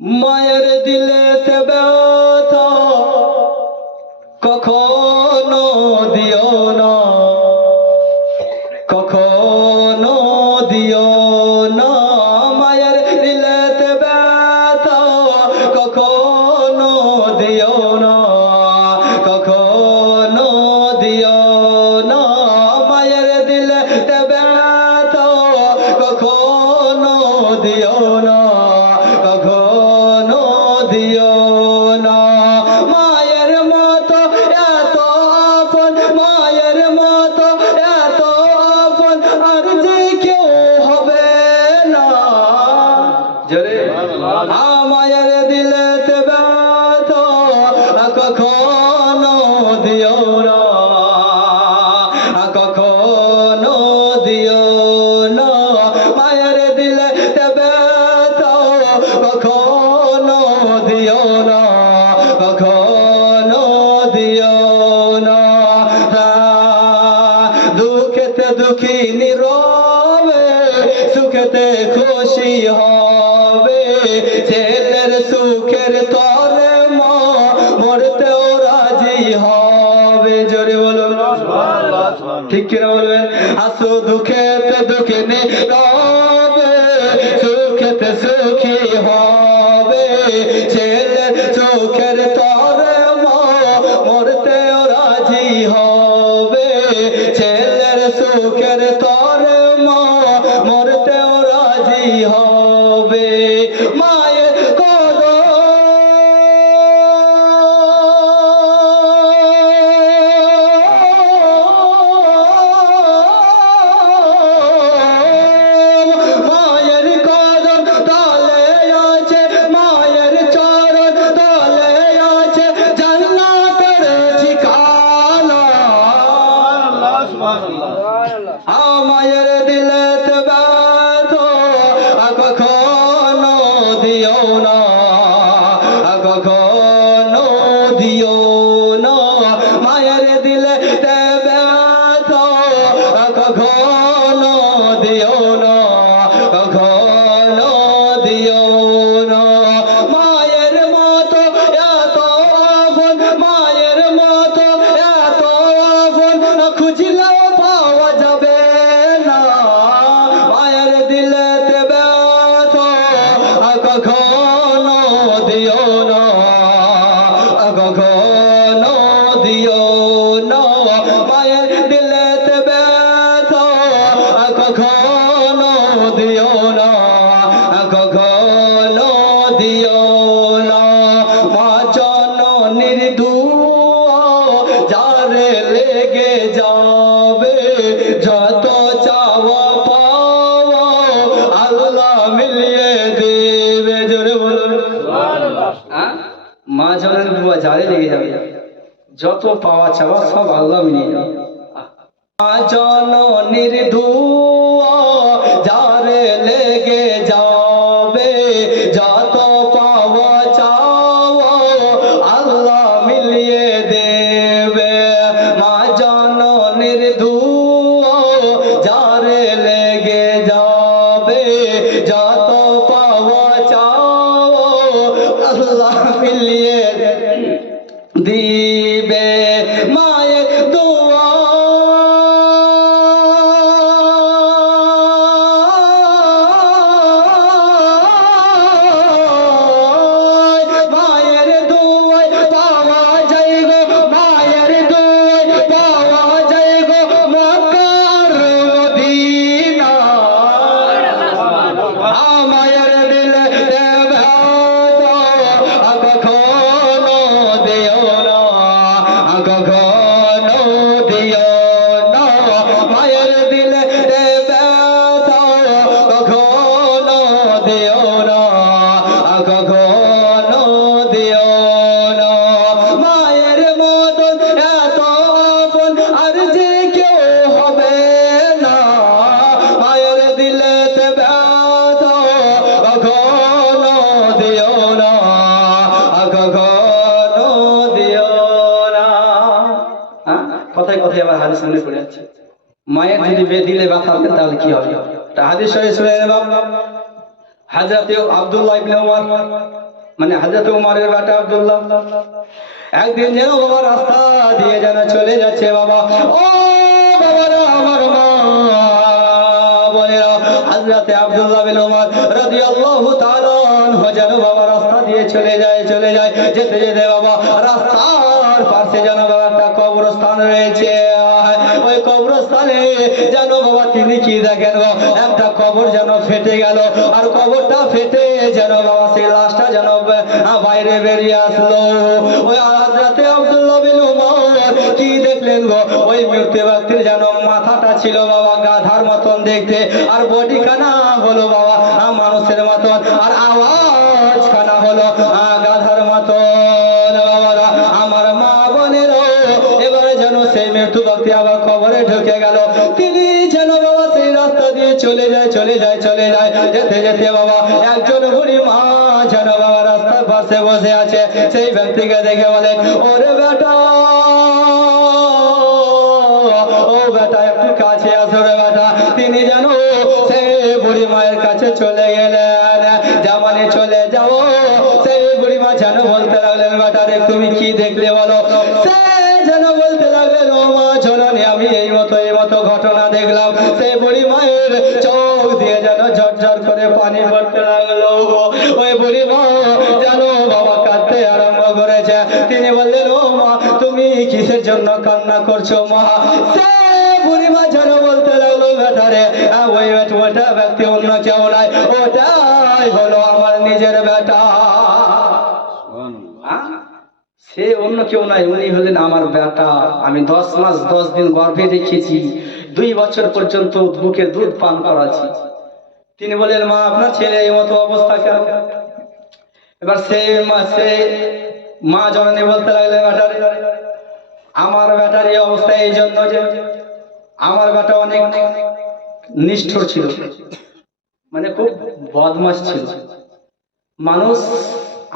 মায়ের দিলেতে ব্যথা কখনো দিও না, কখনো দিও না। মায়ের দিলেতে ব্যথা কখনো দিও না, কখনো দিও না। মায়ের দিলেতে ব্যথা কখনো দিও না, কখনো দিও না। মায়ের মতো এত আপন, মায়ের মতো এত আপন আর যে কেউ হবে না। জোরে মায়ের দিলেতে ব্যথা কখনো দিও না, কখনো দিও না। মায়ের দিলেতে ব্যথা কখনো দিও না, কখনো দিও না। দুঃখেতে দুঃখী নীরবে, সুখেতে খুশি হবে। ছেলের সুখের তরে মা মরতেও রাজি হবে। জোরে বলুন ঠিক কিনা বলবেন? আসো দুঃখেতে দুঃখী নীরবে, সুখেতে সুখী হবে। ছেলের সুখের তরে মা মরতেও রাজি হবে। ছেলের সুখের তরে মা মরতেও রাজি হবে। মায়ের কদম মায়ের কদম তলে আছে, মায়ের চরণ তলে আছে জান্নাতের ঠিকানা। মায়ের দিলেতে ব্যথা কখনো দিও না, কখনো দিও না। মায়ের দিলেতে ব্যথা কখনো দিও না, কখনো দিও না। মায়ের মতো এত আপন, মায়ের মতো এত আপন খুঁজলেও পাওয়া যাবে না। মায়ের দিলেতে ব্যথা কখনো দিও না, কখনো দিও না। মায়ের দিলেতে ব্যথা কখনো দিও না, কখনো দিও না। মা জননীর দুয়া যারে লেগে যাবে, যত চাওয়া পাওয়া আল্লাহ মিলিয়ে দেবে। জোরে বলুন মা জননীর দুয়া যারে লেগে যাবে, যত পাওয়া চাওয়া সব আল্লাহ মিলিয়ে যাবে। মা জননীর দুয়া যারে লেগে যাবে, যত পাওয়া চাওয়া আল্লাহ মিলিয়ে দেবে। মা জননীর দুয়া যারে লেগে যাবে, যত পাওয়া চাওয়া আল্লাহ মিলিয়ে দিবে। মায়ের দোয়া মায়ের দোয়ায় পাওয়া যায় গো, মায়ের দোয়ায় পাওয়া যায় গো মক্কা আর মদিনা। মায়ের দিলেতে ব্যথা কখনো দিও না, কখনো দিও না। মায়ের দিলেতে ব্যথা কখনো দিও না, কখনো দিও না। মায়ের মতন এত আপন আর যে কেউ হবে না। মায়ের দিলেতে ব্যথা কখনো দিও না, কখনো দিও না। কথায় কথায় আবার হাদিস মনে পড়ে যাচ্ছে। মায়ের যদি দিলে ব্যথা হবে তাহলে কি হবে? হাদিস শরীফ শুনে নেব। হযরত আব্দুল্লাহ ইবনে উমর মানে হযরত উমরের বেটা আব্দুল্লাহ একদিন যেন বাবা রাস্তা দিয়ে যেন চলে যাচ্ছে বাবা। ও বাবারা, আমার মা বোনেরা, হযরত আব্দুল্লাহ বিন উমর রাদিয়াল্লাহু তাআলা আনহু যেন বাবা রাস্তা দিয়ে চলে যায় যেতে যেতে বাবা রাস্তার পাশে যেন বাবা একটা কবরস্থান রয়েছে। ওই কবরস্থানে যেন বাবা তিনি কি দেখেন গো, একটা কবর যেন ফেটে গেল, আর কবরটা ফেটে যেন বাবা সেই লাশটা যেন বাইরে বেরিয়ে আসলো। ওই হযরত আব্দুল্লাহ বিন উমর কি দেখলেন গো, ওই মৃত ব্যক্তির যেন মাথাটা ছিল বাবা গাধার মতন দেখতে, আর বডি খানা হলো বাবা মানুষের মতন, আর আওয়াজ খানা হলো গাধার মতন। বাবারা, আমার মা বোনেরও এবারে যেন সেই মৃত্যু ব্যক্তি আবার কবরে ঢুকে গেল। তিনি যেন বাবা সেই রাস্তা দিয়ে চলে যায় যেতে যেতে বাবা একজন বুড়ি মা যেন বাবা রাস্তার পাশে বসে আছে। সেই ব্যক্তিকে দেখে বলে, ওরে বেটা, ও বেটা একটু কাছে আসো রে বেটা। তিনি যেন সেই বুড়ি মায়ের কাছে চলে গেলেন। যেমনই চলে যাও, সেই বুড়ি মা যেন বলতে লাগলেন, বেটা রে তুমি কি দেখলে বলো। সে যেন বলতে লাগলেন, ও মা চলনি, আমি এই মতো ঘটনা দেখলাম। সেই বুড়ি মায়ের চোখ দিয়ে যেন ঝরঝর করে পানি পড়তে লাগলো। ওই বুড়ি মা যেন বাবা কাঁদতে আরম্ভ করেছে। তিনি বললেন, ও মা তুমি কিসের জন্য কান্না করছো মা। সে বুড়ি মা যেন বলতে লাগলো, বেটা রে ওটা ব্যক্তি অন্য কেউ নাই, ওটাই হলো আমার নিজের বেটা। সে অন্য কেউ নাই, উনি হলেন আমার বেটা। আমি 10 মাস 10 দিন গর্ভে রেখেছি, 2 বছর পর্যন্ত বুকে দুধ পান করাচ্ছি। তিনি বলেন, মা আপনার ছেলে এই মতো অবস্থা কেন। এবার সেই মা জননী বলতে লাগলেন, বেটা আমার বেটার এই অবস্থা এই জন্য যে আমার বেটা অনেক নিষ্ঠুর ছিল, মানে খুব বদমাশ ছিল। মানুষ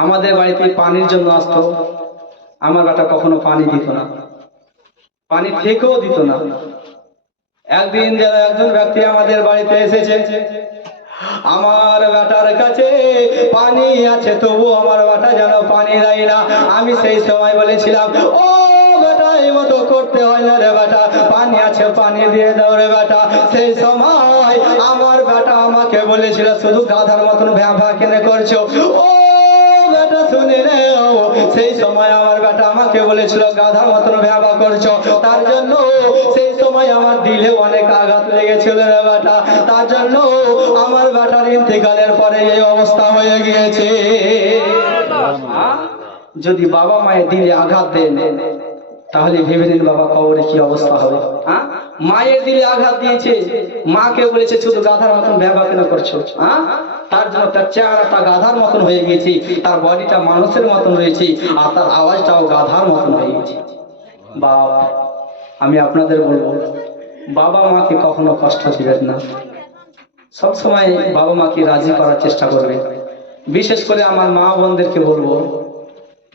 আমাদের বাড়িতে পানির জন্য আসতো, আমার বেটা কখনো পানি দিত না, পানি থেকেও দিত না। একদিন যেন একজন ব্যক্তি আমাদের বাড়িতে এসেছে, আমার বেটার কাছে পানি আছে তবু আমার বেটা যেন পানি দেয় না। আমি সেই সময় বলেছিলাম, ও বেটা এই মতো করতে হয় না রে বেটা, পানি আছে পানি দিয়ে দাও রে বেটা। সেই সময় আমার বেটা আমাকে বলেছিল, শুধু গাধার মতন ভ্যা ভ্যা কেনে করছো। ও বেটা শুনে রে, সেই সময় আমার বেটা আমাকে বলেছিল গাধার মতন ভ্যা ভ্যা করছো, তার জন্য সেই সময় আমার দিলে অনেক আঘাত লেগেছিল রে বেটা, তার জন্য আমার বেটার ইন্তেকালের পরে এই অবস্থা হয়ে গিয়েছে। যদি বাবা মায়ের দিলে আঘাত দেন তাহলে ভেবে নিন বাবা কবরে কি অবস্থা হবে। মায়ের দিলে আঘাত দিয়েছে, মাকে বলেছে শুধু গাধার মতন ব্যবহার কেন করছো, তার জন্য তার চেহারাটা গাধার মতন হয়ে গেছে, তার বডিটা মানুষের মতন রয়েছে, আর তার আওয়াজটাও গাধার মতন হয়ে গেছে। বাপ, আমি আপনাদের বলবো, বাবা মাকে কখনো কষ্ট দিবেন না, সবসময় বাবা মাকে রাজি করার চেষ্টা করবে। বিশেষ করে আমার মা বোনদেরকে বলবো,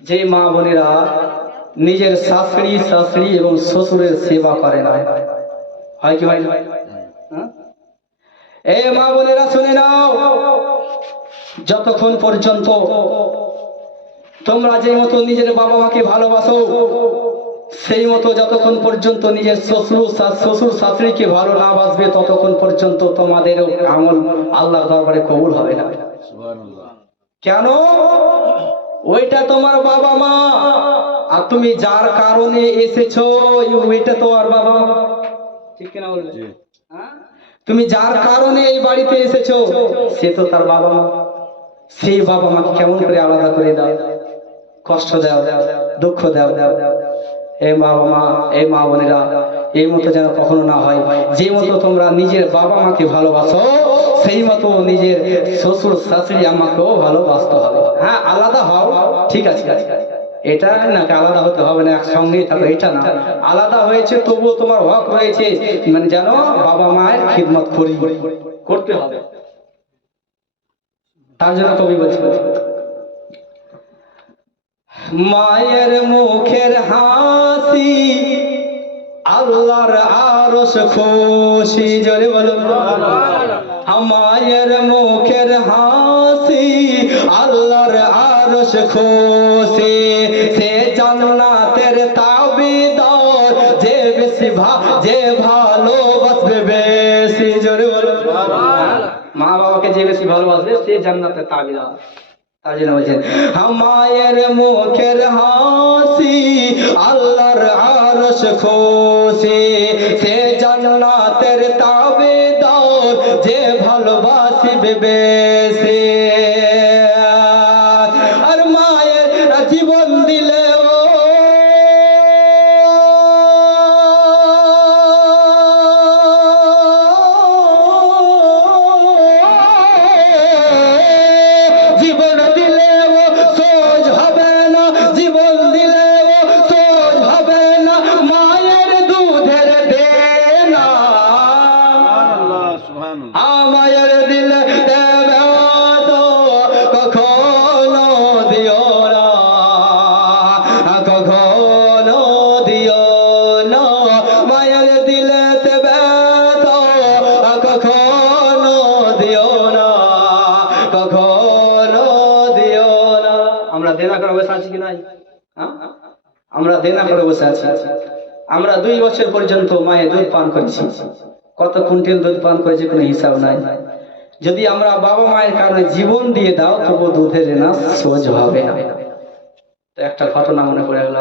যে মা বোনেরা নিজের শাশুড়ি এবং শ্বশুরের সেবা করে না, হয় কি ভাই? এই মা বোনেরা শুনে নাও, যতক্ষণ পর্যন্ত তোমরা যে মতো নিজের বাবা মাকে ভালোবাসো, সেই মতো যতক্ষণ পর্যন্ত নিজের শ্বশুর শাশুড়িকে ভালো না বাসবে, ততক্ষণ পর্যন্ত তোমাদের আমল আল্লাহর দরবারে কবুল হবে না। কেন? ওইটা তোমার বাবা মা, আর তুমি যার কারণে এসেছো ওইটা তোমার বাবা মা, ঠিক কিনা বলবে? তুমি যার কারণে এই বাড়িতে এসেছো সে তো তার বাবা মা। সেই বাবা মাকে কেমন করে আলাদা করে দাও, কষ্ট দাও, দুঃখ দাও। এই বাবা মা, এই মা বোনেরা, এই মতো যেন কখনো না হয়। যে মতো তোমরা নিজের বাবা মাকে ভালোবাসো, সেই মতো নিজের শ্বশুর শাশুড়ি আমাকেও ভালোবাসতে হবে। হ্যাঁ, আলাদা হও, ঠিক আছে, এটা নাকি আলাদা হতে হবে না, একসঙ্গেই থাকো, এটা না। আলাদা হয়েছে তবুও তোমার হক রয়েছে, মানে যেন বাবা মায়ের খিদমত করতে হবে। তার জন্য কবি বলছে, মায়ের মুখের হাসি আল্লাহর আরশ খুশি, জোরে বলুন। মায়ের মুখের হাসি আল্লাহর আরশ খুশি, সে জান্নাতের তাবিদার, যে বেশি যে ভালোবাসবে বেশি। জোরে বলো মা বাবাকে যে বেশি ভালোবাসবে সে জান্নাতের তাবিদার। তার জন্য বলছেন মায়ের মুখের হাসি আল্লাহর আরশ খুশি, সে জান্নাতের তাবিদার, যে ভালোবাসিবে বেশি। আর মায়ের জীবন দিলেও জীবন দিলেও সোজ হবে না, জীবন দিলেও সোজ হবে না, মায়ের দুধের দেনা। মায়ের দিলে দেবে তো কখনো দিও না, কখনো দিও না, মায়ের দিলে দেবে তো কখনো দিও না, কখনো দিও না। আমরা দেনা করে বসে আছি কি নাই? আমরা দেনা করে বসে আছি। আমরা 2 বছর পর্যন্ত মায়ের দুধ পান করেছি, কত কুইন্টাল দুধ পান করেছি কোনো হিসাব নাই। যদি আমরা বাবা মায়ের কারণে জীবন দিয়ে দাও তবু দুধের দেনা সহজ হবে না। তো একটা ঘটনা মনে পড়ে গেল,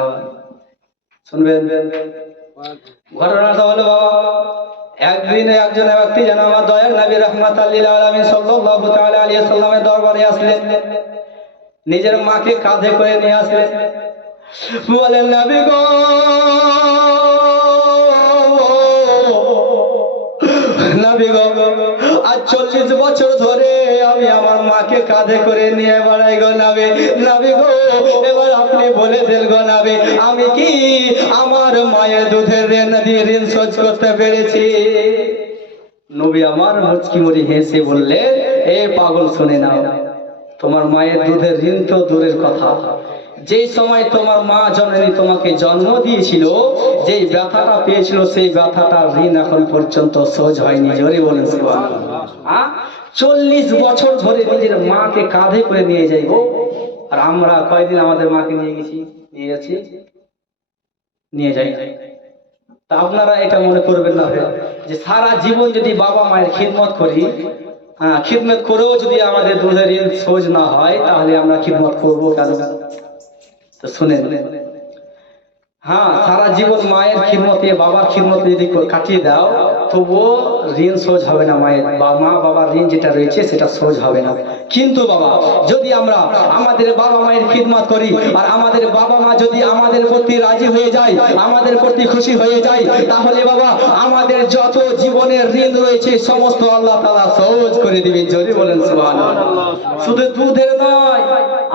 শুনবেন? ঘটনাটা হলো বাবা, একদিন একজন ব্যক্তি যেন আমার দয়াল নবী রাহমাতাল লিল আলামিন সাল্লাল্লাহু তাআলা আলাইহি ওয়াসাল্লামের দরবারে আসলেন, নিজের মাকে কাঁধে করে নিয়ে আসলেন। বলেন নবী গো, নবী গো, আজ 40 বছর ধরে আমি আমার মাকে কাঁধে করে নিয়ে বেড়াই গো নবী। নবী গো, এবার আপনি বলে দেন গো নবী, আমি কি আমার মায়ের দুধের ঋণ শোধ করতে পেরেছি? নবী আমার মুচকি মুড়ি হেসে বললেন, এ পাগল শুনে নাও, তোমার মায়ের দুধের ঋণ তো দূরের কথা, যেই সময় তোমার মা জননী তোমাকে জন্ম দিয়েছিল, যেই ব্যথাটা পেয়েছিল, সেই ব্যথাটার ঋণ এখন পর্যন্ত শোধ হয়নি। জোরে বলেন সুবহানাল্লাহ। 40 বছর ধরে নিজের মাকে কাঁধে করে নিয়ে যাইবো, আর আমরা কয়দিন আমাদের মাকে নিয়ে যাচ্ছি, নিয়ে যাই। তা আপনারা এটা মনে করবেন না যে সারা জীবন যদি বাবা মায়ের খিদমত করি, খিদমত করেও যদি আমাদের দুধের ঋণ শোধ না হয়, তাহলে আমরা খিদমত করবো কেন? তো শুনেন, সারা জীবন মায়ের খিদমতে বাবার খিদমতে যদি কাটিয়ে দাও তবুও ঋণ শোধ হবে না, মায়ের বা মা বাবার ঋণ যেটা রয়েছে সেটা শোধ হবে না। কিন্তু বাবা, যদি আমরা আমাদের বাবা মায়ের খিদমত করি আর আমাদের বাবা মা যদি আমাদের প্রতি রাজি হয়ে যায়, আমাদের প্রতি খুশি হয়ে যায়, তাহলে বাবা আমাদের যত জীবনের ঋণ রয়েছে সমস্ত আল্লাহ তাআলা সহজ করে দিবেন। জোরে বলেন সুবহানাল্লাহ। শুধু দুধের নয়,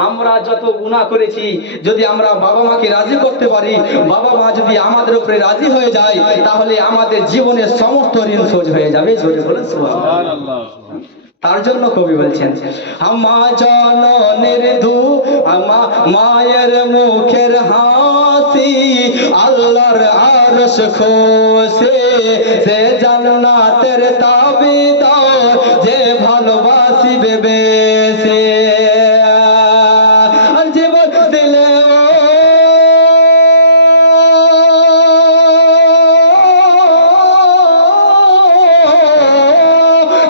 আমরা যত গুনাহ করেছি যদি আমরা বাবা মাকে রাজি করতে পারি, বাবা মা যদি আমাদের উপরে রাজি হয়ে যায়, তাহলে আমাদের জীবনের সমস্ত ঋণ শোধ হয়ে যাবে। জোরে বলেন সুবহানাল্লাহ। তার জন্য কবি বলছেন, মা জননীর মায়ের মুখের হাসি আল্লাহর আরশ খুশি, সে জান্নাতের তাবিদার, যে ভালোবাসিবে বেশি। জীবন দিলে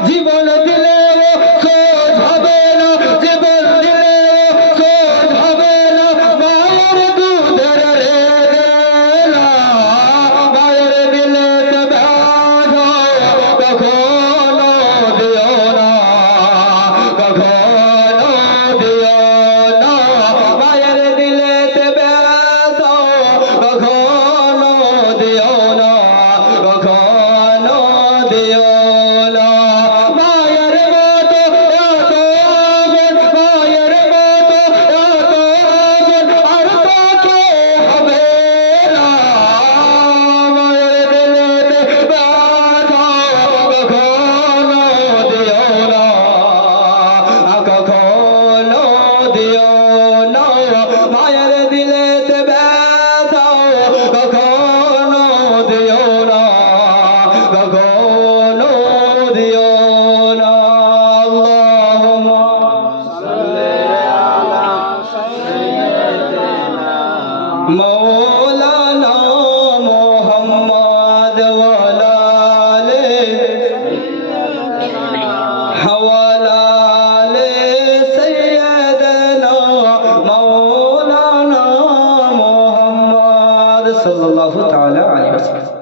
জীবন দিলে শোধ হবে না, জীবন দিলে শোধ হবে না, মায়ের দুধের দেনা। মায়ের দিলে কখনো সাল্লাল্লাহু তাআলা আলাইহি ওয়াসাল্লাম।